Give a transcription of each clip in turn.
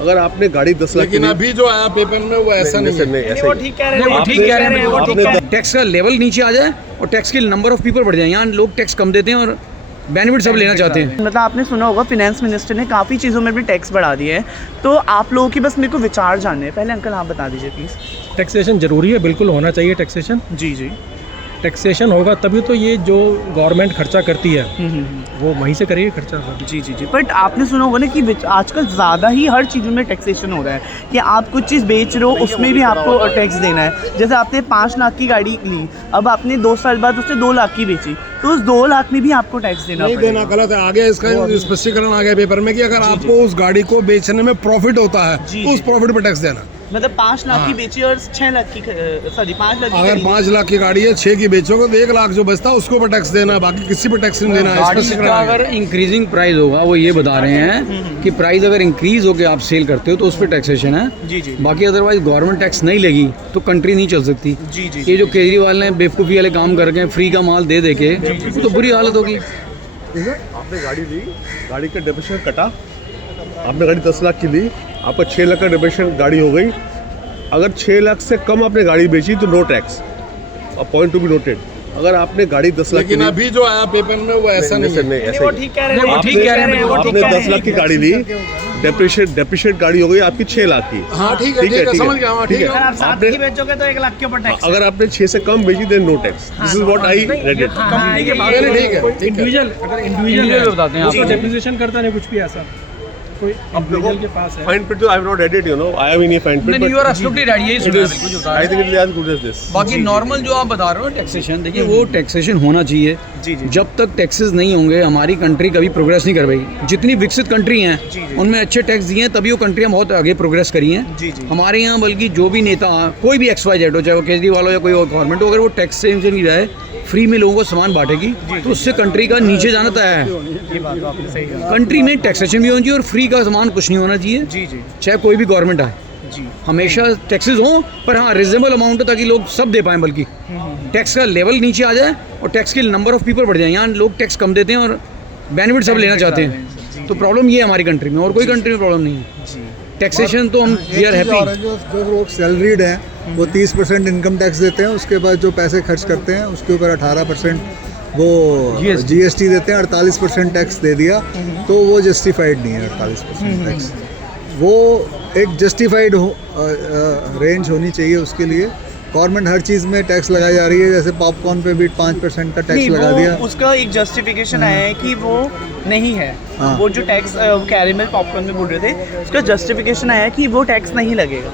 अगर आपने गाड़ी 10 लाख लेकिन अभी जो आया पेपर में वो ऐसा नहीं है। वो ठीक कह रहे हैं। टैक्स का लेवल नीचे आ जाए और टैक्स के नंबर ऑफ पीपल बढ़ जाए। यहाँ लोग टैक्स कम देते हैं और बेनिफिट सब लेना चाहते हैं। मतलब आपने सुना होगा फाइनेंस मिनिस्टर ने काफ़ी चीज़ों में भी टैक्स बढ़ा दिए हैं, तो आप लोगों की बस मेरे को विचार जानने हैं। पहले अंकल आप बता दीजिए प्लीज़। टैक्सेशन ज़रूरी है, बिल्कुल होना चाहिए टैक्सेशन। जी जी। टैक्सेशन होगा तभी तो ये जो गवर्नमेंट खर्चा करती है वो वहीं से करेगी खर्चा। जी जी जी। बट आपने सुना होगा ना कि आजकल ज़्यादा ही हर चीज़ में टैक्सेशन हो रहा है कि आप कुछ चीज़ बेच रहे हो उसमें भी आपको टैक्स देना है। जैसे आपने 5 लाख की गाड़ी ली, अब आपने 2 साल बाद उससे 2 लाख की बेची, तो उस 2 लाख में भी आपको टैक्स देना नहीं देना गलत है। आगे इसका स्पष्टीकरण आ गया पेपर में कि अगर आपको उस गाड़ी को बेचने में प्रॉफिट होता है तो उस प्रॉफिट पर टैक्स देना। मतलब 5 लाख की बेची और 6 लाख की सॉरी 5 लाख की अगर 5 लाख की गाड़ी है 6 की बेचोगे तो 1 लाख जो बचता है उसके ऊपर टैक्स देना है, बाकी किसी पर टैक्स नहीं देना है। गाड़ी का अगर इंक्रीजिंग प्राइस होगा, वो ये बता रहे हैं कि प्राइस अगर इंक्रीज होकर आप सेल करते हो तो उस पर टैक्सेशन है। जी जी। बाकी अदरवाइज गवर्नमेंट टैक्स नहीं लेगी तो कंट्री नहीं चल सकती। जी जी। ये जो केजरीवाल ने बेवकूफ़ी वाले काम करके फ्री का माल दे के तो बुरी हालत होगी। आपने गाड़ी ली, गाड़ी का डेप्रिसिएशन कटा, आपने गाड़ी 10 लाख की ली, आपका 6 लाख का डेप्रिसिएशन गाड़ी हो गई। अगर 6 लाख से कम आपने गाड़ी बेची तो no tax. Point to be noted. अगर आपने गाड़ी 10 लाख लेकिन अभी जो आया पेपर में वो ऐसा नहीं है। वो ठीक कह रहे हैं। आपने 10 लाख की गाड़ी ली, डेप्रिशिएट गाड़ी हो गई आपकी 6 लाख की। हाँ ठीक है समझ गया। ठीक है। अगर आप 7 की बेचोगे तो 1 लाख के ऊपर टैक्स। अगर आपने 6 से कम बेची then no tax. This is what I read it. ठीक है। इंडिविजुअल अगर इंडिविजुअल बताते हैं आपको डेप्रिसिएशन करता नहीं कुछ भी ऐसा कोई इंडिविजुअल के पास है। Fine print I have not read it, you know, I have any fine print. नहीं, यू आर एब्सोल्युटली राइट, यही सुना है बिल्कुल जो बता रहे आई हैं। Think it is as good as this. बाकी नॉर्मल जो आप बता रहे हो टैक्सेशन, देखिए वो टैक्सेशन होना चाहिए। जी जी। जब तक टैक्सेस नहीं होंगे हमारी कंट्री कभी प्रोग्रेस नहीं कर पाएगी। जितनी विकसित कंट्री हैं उनमें अच्छे टैक्स दिए हैं तभी वो कंट्रियाँ बहुत आगे प्रोग्रेस करी हैं। जी जी। हमारे यहाँ बल्कि जो भी नेता कोई भी XYZ हो, चाहे वो केजरीवाल हो या कोई और गवर्नमेंट हो, अगर वो टैक्स से नहीं जाए, फ्री में लोगों को सामान बांटेगी तो उससे कंट्री का नीचे जाना तय है। ये बात तो आपने सही कहा। कंट्री में टैक्सेशन भी होनी चाहिए और फ्री का सामान कुछ नहीं होना चाहिए। जी जी चाहे कोई भी गवर्नमेंट आए, जी। हमेशा टैक्सेस हों पर हाँ रिजनेबल अमाउंट हो ताकि लोग सब दे पाएँ। बल्कि टैक्स का लेवल नीचे आ जाए और टैक्स के नंबर ऑफ पीपल बढ़ जाए। यहाँ लोग टैक्स कम देते हैं और बेनिफिट सब लेना चाहते हैं। तो प्रॉब्लम ये है हमारी कंट्री में, और कोई कंट्री में प्रॉब्लम नहीं है। टैक्सेशन तो हम वी आर हैप्पी। जो लोग सैलरीड हैं वो 30% इनकम टैक्स देते हैं, उसके बाद जो पैसे खर्च करते हैं उसके ऊपर 18% वो GST देते हैं। 48% टैक्स दे दिया तो वो जस्टिफाइड नहीं है। 48% टैक्स वो एक जस्टिफाइड रेंज होनी चाहिए। उसके लिए गवर्नमेंट हर चीज़ में टैक्स लगाई जा रही है। जैसे पॉपकॉर्न पे भी 5% का टैक्स लगा दिया। उसका एक जस्टिफिकेशन आया है कि वो नहीं है। हाँ। वो जो टैक्स कैरेमल पॉपकॉर्न में बोल रहे थे, उसका जस्टिफिकेशन आया कि वो टैक्स नहीं लगेगा।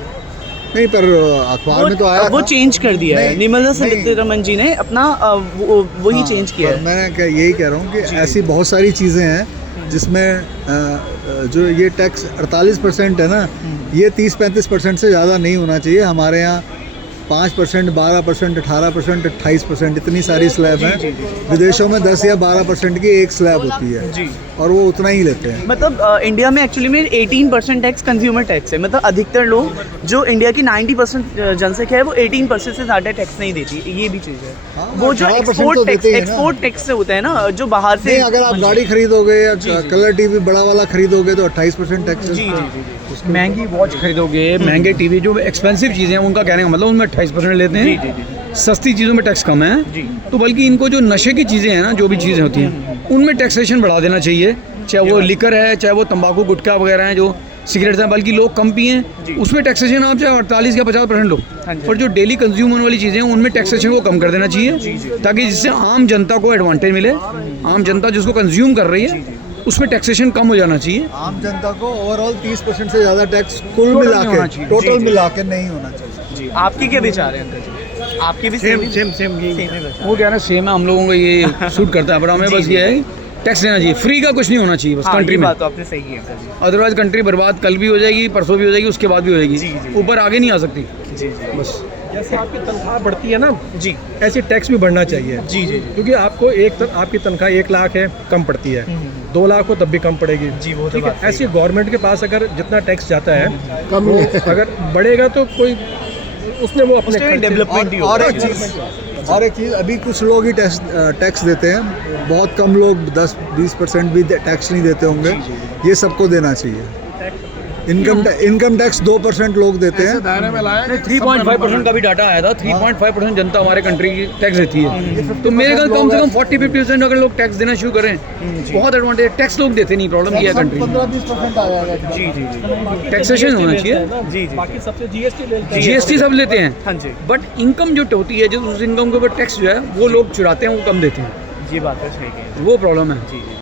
नहीं, पर अखबार में तो आया वो था। चेंज कर दिया है। निर्मला नहीं। सीतारमण जी ने अपना वही हाँ, चेंज किया पर है। मैं यही कह रहा हूँ कि ऐसी बहुत सारी चीज़ें हैं जिसमें जो ये टैक्स 48% है ना, ये 30-35% से ज़्यादा नहीं होना चाहिए। हमारे यहाँ 5%, 12%, 18%, 28% इतनी सारी स्लैब हैं। विदेशों में 10 या 12% की एक स्लैब होती है जी। और वो उतना ही लेते हैं। मतलब इंडिया में एक्चुअली में 18% टैक्स कंज्यूमर टैक्स है। मतलब अधिकतर लोग जो इंडिया की 90% जनसंख्या है वो 18% से ज़्यादा टैक्स नहीं देती। ये भी चीज़ है। हाँ, वो जो 18% तो देते ही हैं ना। एक्सपोर्ट टैक्स से होता है ना, जो बाहर से। नहीं, अगर आप गाड़ी खरीदोगे या कलर टीवी बड़ा वाला खरीदोगे तो 28% टैक्स है। जी जी जी। महंगी वॉच खरीदोगे, महंगे टीवी, जो एक्सपेंसिव चीज़ें हैं उनका कहने का मतलब उनमें 28% लेते हैं। सस्ती चीज़ों में टैक्स कम है। तो बल्कि इनको जो नशे की चीज़ें हैं ना, जो भी चीज़ें होती हैं उनमें टैक्सेशन बढ़ा देना चाहिए। चाहे वो लिकर है, चाहे वो तंबाकू गुटखा वगैरह हैं, जो सिगरेट्स हैं, बल्कि लोग कम पिएं, उसमें टैक्सेशन आप चाहे 48 या 50% लो। और जो डेली कंज्यूम होने वाली चीज़ें हैं उनमें टैक्सेशन को कम कर देना चाहिए ताकि जिससे आम जनता को एडवांटेज मिले। आम जनता जिसको कंज्यूम कर रही है उसमें टैक्सेशन कम हो जाना चाहिए। आम जनता को ओवरऑल 30% से ज़्यादा टैक्स कुल मिला के, टोटल मिला के नहीं होना चाहिए। जी। आपकी क्या विचार है अंकल जी? आपकी भी सेम वो क्या है ना, सेम है, हम लोगों को ये सूट करता है। पर हमें बस ये है टैक्स लेना चाहिए, फ्री का कुछ नहीं होना चाहिए बस कंट्री में। बात तो आपने सही की अंकल जी। अदरवाइज कंट्री बर्बाद कल भी हो जाएगी, परसों भी हो जाएगी, उसके बाद भी हो जाएगी, ऊपर आगे नहीं आ सकती। जी जी। बस जैसे आपकी तनख्वाह बढ़ती है ना जी ऐसे टैक्स भी बढ़ना चाहिए। जी जी। क्योंकि आपको आपकी तनख्वाह 1 लाख है, कम पड़ती है, 2 लाख हो तब भी कम पड़ेगी। जी, वो तो ठीक है। बात सही ऐसे गवर्नमेंट के पास अगर जितना टैक्स जाता है कम वो अगर बढ़ेगा तो कोई उसमें वो अपने खर्चे- डेवलपमेंट ही और होगा। और एक चीज़ अभी कुछ लोग ही टैक्स देते हैं। बहुत कम लोग 10-20% भी टैक्स नहीं देते होंगे। ये सबको देना चाहिए। इनकम टैक्स 2% लोग देते हैं। दायरे में लाया 3.5% का भी डाटा आया था। 3.5% जनता हमारे कंट्री की टैक्स देती है। तो मेरे ख्याल कम से कम 40-50% अगर लोग टैक्स देना शुरू करें, बहुत एडवांटेज। टैक्स लोग देते नहीं, प्रॉब्लम ये है कंट्री में। 15-20% आ जाएगा। जी जी जी टैक्सेशन होना चाहिए। जी जी बाकी सबसे जीएसटी ले लेते हैं। जीएसटी सब लेते हैं, हाँ जी, बट इनकम जो होती है, जो उस इनकम के ऊपर टैक्स जो है वो लोग चुराते हैं, वो कम देते हैं। ये बात है, सही है। वो प्रॉब्लम है। जी जी